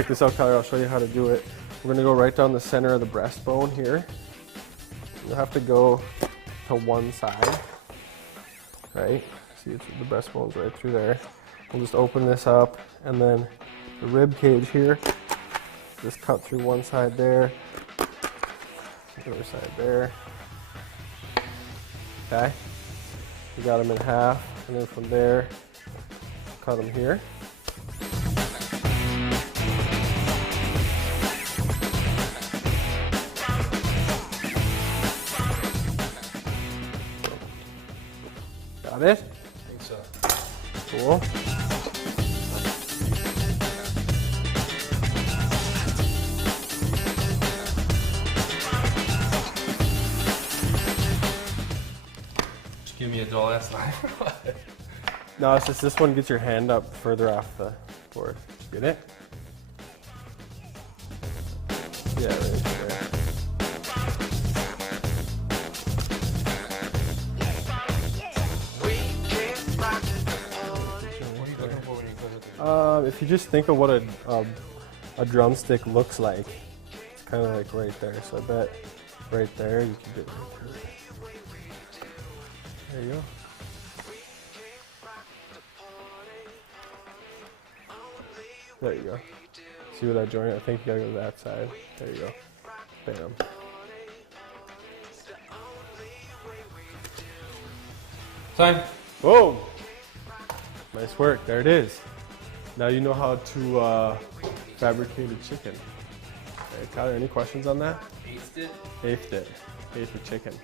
check this out, Kyler. I'll show you how to do it. We're gonna go right down the center of the breastbone here. You'll have to go to one side, right? See, the breastbone's right through there. We'll just open this up, and then the rib cage here, just cut through one side there, the other side there. Okay, we got them in half, and then from there, cut them here. Got it? I think so. Cool. Just give me a dull ass knife. No, it's just this one gets your hand up further off the board. Get it? Yeah, right there. If you just think of what a drumstick looks like, it's kind of like right there. So I bet right there you can get right through it. There you go. There you go. See what I joined? I think you gotta go to that side. There you go. Bam. Time. Whoa! Nice work. There it is. Now you know how to fabricate a chicken. Okay, Tyler, any questions on that? Aced it. Aced it. Aced the chicken.